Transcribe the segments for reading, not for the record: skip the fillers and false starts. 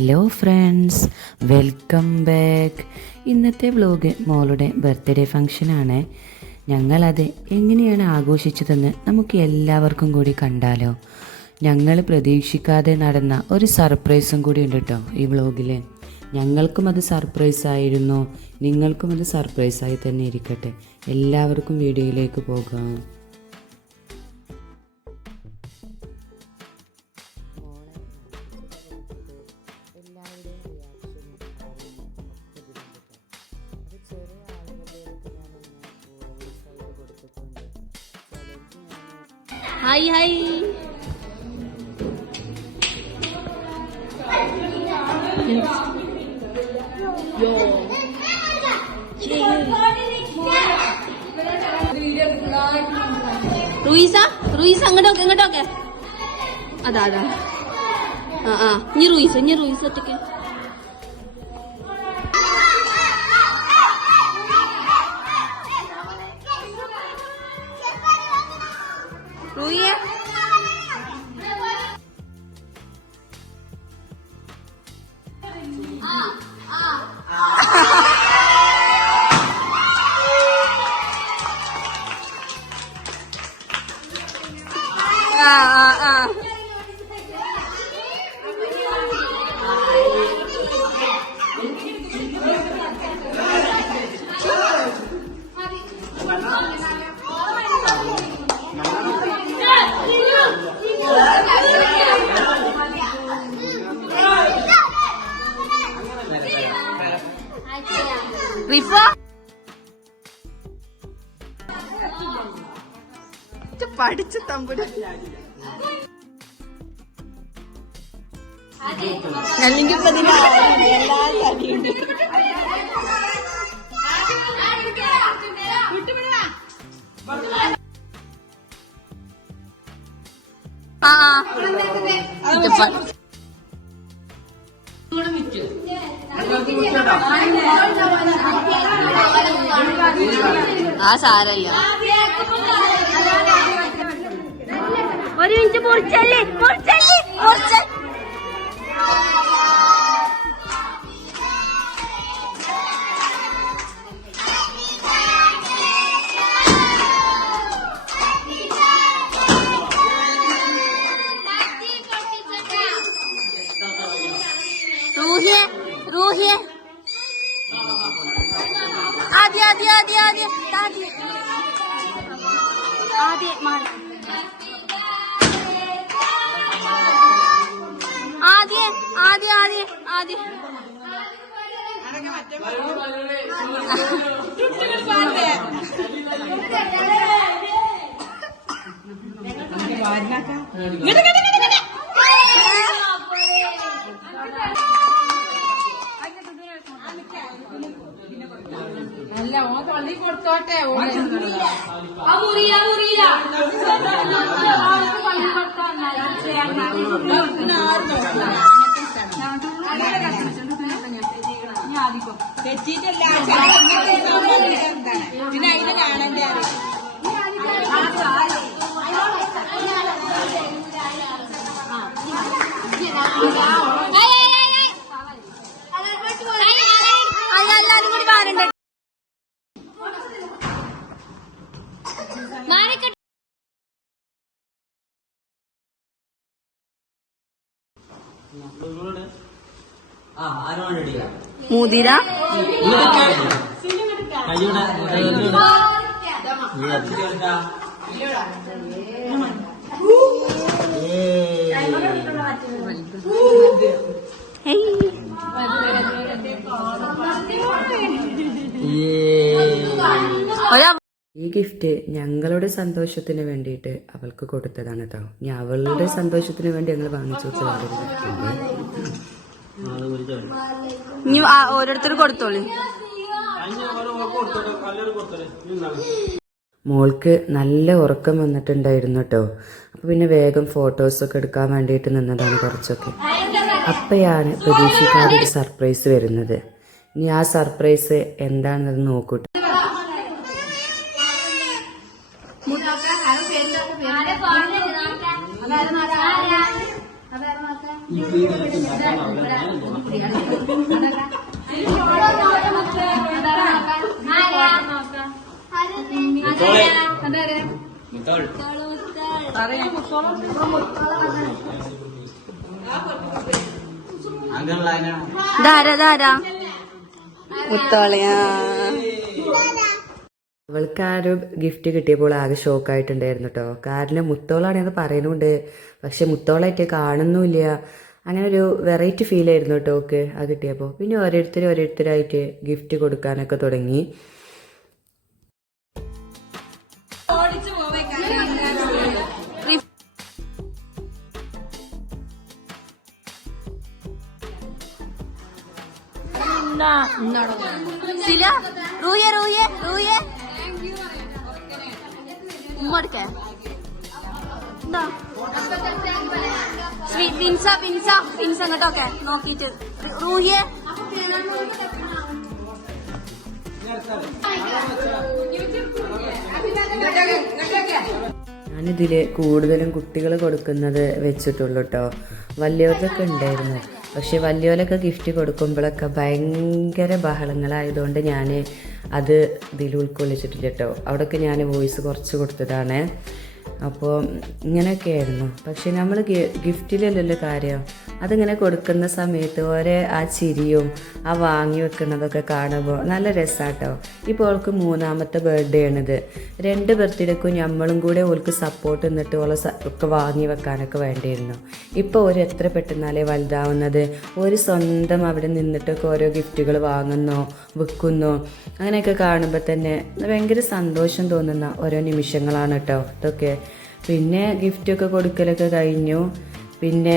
Hello friends, welcome back. ഇന്നത്തെ vlog മോളുടെ birthday ഫംഗ്ഷനാണ്. ഞങ്ങളത് എങ്ങനെയാണ് ആഘോഷിച്ചതെന്ന് നമുക്ക് എല്ലാവർക്കും കൂടി കണ്ടാലോ. ഞങ്ങൾ പ്രതീക്ഷിക്കാതെ നടന്ന ഒരു സർപ്രൈസും കൂടി ഉണ്ട് കേട്ടോ ഈ വ്ലോഗിൽ. ഞങ്ങൾക്കും അത് സർപ്രൈസായിരുന്നു, നിങ്ങൾക്കും അത് സർപ്രൈസായി തന്നെ ഇരിക്കട്ടെ. എല്ലാവർക്കും വീഡിയോയിലേക്ക് പോകാം. Hi hi. റൂയിസ അങ്ങോട്ടൊക്കെ അതാ ഇനി റൂയിസ് ഒറ്റയ്ക്ക്. റൂയിയെ റിഫ പഠിച്ച തമ്പുര അല്ലെങ്കിൽ സാരല്ല. ഒരു മിനിറ്റ് മുറിച്ചല്ലേ. റൂഹിയെ ആദ്യ അല്ല ഓ പള്ളി കൊടുത്തോട്ടെ. തെറ്റിട്ടല്ല പിന്നെ അതിന് കാണണ്ടേ. എല്ലാരും കൂടി പാരുണ്ട്. മുതിര ഈ ഗിഫ്റ്റ് ഞങ്ങളുടെ സന്തോഷത്തിന് വേണ്ടിയിട്ട് അവൾക്ക് കൊടുത്തതാണ് കേട്ടോ. ഇനി അവളുടെ സന്തോഷത്തിന് വേണ്ടി ഞങ്ങൾ വാങ്ങിച്ചു കൊടുത്തതാണ്. ഇനി ഓരോരുത്തർ കൊടുത്തോളൂ. മോൾക്ക് നല്ല ഉറക്കം വന്നിട്ടുണ്ടായിരുന്നു കേട്ടോ. അപ്പോൾ പിന്നെ വേഗം ഫോട്ടോസൊക്കെ എടുക്കാൻ വേണ്ടിയിട്ട് നിന്നതാണ് കുറച്ചൊക്കെ. അപ്പോഴാണ് പ്രതീക്ഷിക്കാതെ ഒരു സർപ്രൈസ് വരുന്നത്. ഇനി ആ സർപ്രൈസ് എന്താണെന്ന് നോക്കൂട്ടോ. ധാരാ മുത്തോളിയാ. അവൾക്ക് ആ ഒരു ഗിഫ്റ്റ് കിട്ടിയപ്പോൾ ആകെ ഷോക്കായിട്ടുണ്ടായിരുന്നു കേട്ടോ. കാരണം മുത്തോളാണെന്ന് പറയുന്നുണ്ട്, പക്ഷെ മുത്തോളായിട്ട് കാണുന്നുമില്ല. അങ്ങനെ ഒരു വെറൈറ്റി ഫീൽ ആയിരുന്നു കേട്ടോ ഓക്കെ അത് കിട്ടിയപ്പോൾ. പിന്നെ ഓരോരുത്തരായിട്ട് ഗിഫ്റ്റ് കൊടുക്കാനൊക്കെ തുടങ്ങി. പിൻസ് അങ്ങോട്ടൊക്കെ നോക്കിട്ട് റൂഹിയെ ഞാനിതിൽ കൂടുതലും കുട്ടികൾ കൊടുക്കുന്നത് വെച്ചിട്ടുള്ളൂ കേട്ടോ. വലിയവർക്കൊക്കെ ഉണ്ടായിരുന്നു, പക്ഷെ വലിയവരൊക്കെ ഗിഫ്റ്റ് കൊടുക്കുമ്പോഴൊക്കെ ഭയങ്കര ബഹളങ്ങളായതുകൊണ്ട് ഞാൻ അത് ഇതിൽ ഉൾക്കൊള്ളിച്ചിട്ടില്ല കേട്ടോ. അവിടെയൊക്കെ ഞാൻ വോയിസ് കുറച്ച് കൊടുത്തതാണ്. അപ്പോൾ ഇങ്ങനെയൊക്കെയായിരുന്നു. പക്ഷെ നമ്മൾ ഗിഫ്റ്റിലല്ലല്ലോ കാര്യം, അതിങ്ങനെ കൊടുക്കുന്ന സമയത്ത് ഓരോ ആ ചിരിയും ആ വാങ്ങി വെക്കുന്നതൊക്കെ കാണുമ്പോൾ നല്ല രസമാട്ടോ. ഇപ്പോൾ ഓൾക്ക് 3ാമത്തെ ബർത്ത്ഡേ ആണിത്. 2 ബർത്ത്ഡേക്കും നമ്മളും കൂടെ ഓൾക്ക് സപ്പോർട്ട് നിന്നിട്ട് ഓളെ ഒക്കെ വാങ്ങി വെക്കാനൊക്കെ വേണ്ടിയിരുന്നു. ഇപ്പോൾ ഒരു എത്ര പെട്ടെന്നാലേ വലുതാവുന്നത്. ഒരു സ്വന്തം അവിടെ നിന്നിട്ടൊക്കെ ഓരോ ഗിഫ്റ്റുകൾ വാങ്ങുന്നോ വിൽക്കുന്നോ അങ്ങനെയൊക്കെ കാണുമ്പോൾ തന്നെ ഭയങ്കര സന്തോഷം തോന്നുന്ന ഓരോ നിമിഷങ്ങളാണ് കേട്ടോ ഇതൊക്കെ. പിന്നെ ഗിഫ്റ്റൊക്കെ കൊടുക്കലൊക്കെ കഴിഞ്ഞു. പിന്നെ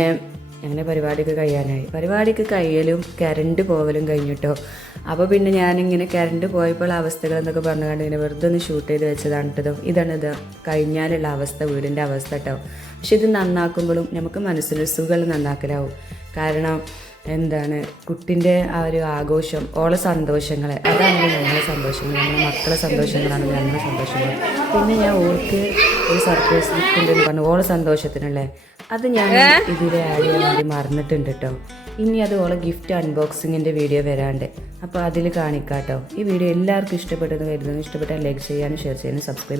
അങ്ങനെ പരിപാടിയൊക്കെ കഴിയലും കറണ്ട് പോവലും കഴിഞ്ഞിട്ടോ. അപ്പോൾ പിന്നെ ഞാനിങ്ങനെ കറണ്ട് പോയപ്പോൾ അവസ്ഥകൾ എന്നൊക്കെ പറഞ്ഞു കണ്ട് ഇങ്ങനെ വെറുതെ ഒന്ന് ഷൂട്ട് ചെയ്ത് വെച്ചതാണ് കേട്ടോ. ഇതാണിത് കഴിഞ്ഞാലുള്ള അവസ്ഥ, വീടിൻ്റെ അവസ്ഥ കേട്ടോ. പക്ഷെ ഇത് നന്നാക്കുമ്പോഴും നമുക്ക് മനസ്സിലൊരു സുഖം നന്നാക്കലാവും. കാരണം എന്താണ് കുട്ടിൻ്റെ ആ ഒരു ആഘോഷം, ഓളെ സന്തോഷങ്ങൾ, അതാണ് നമ്മളെ സന്തോഷങ്ങൾ, നമ്മുടെ മക്കളെ സന്തോഷങ്ങളാണ് നമ്മുടെ സന്തോഷങ്ങൾ. പിന്നെ ഞാൻ ഓൾക്ക് ഒരു സർപ്രൈസ് ഗിഫ്റ്റ് ഉണ്ടെന്ന് പറഞ്ഞു ഓളെ സന്തോഷത്തിനല്ലേ, അത് ഞാൻ ഇതിൽ ആഡ് ചെയ്യാൻ വേണ്ടി മറന്നിട്ടുണ്ട് കേട്ടോ. ഇനി അത് ഓളെ ഗിഫ്റ്റ് അൺബോക്സിങ്ങിൻ്റെ വീഡിയോ വരാണ്ട്, അപ്പോൾ അതിൽ കാണിക്കാം കേട്ടോ. ഈ വീഡിയോ എല്ലാവർക്കും ഇഷ്ടപ്പെട്ടെന്ന് കരുതുന്നു. ഇഷ്ടപ്പെട്ടാൽ ലൈക്ക് ചെയ്യാനും ഷെയർ ചെയ്യാനും സബ്സ്ക്രൈബ്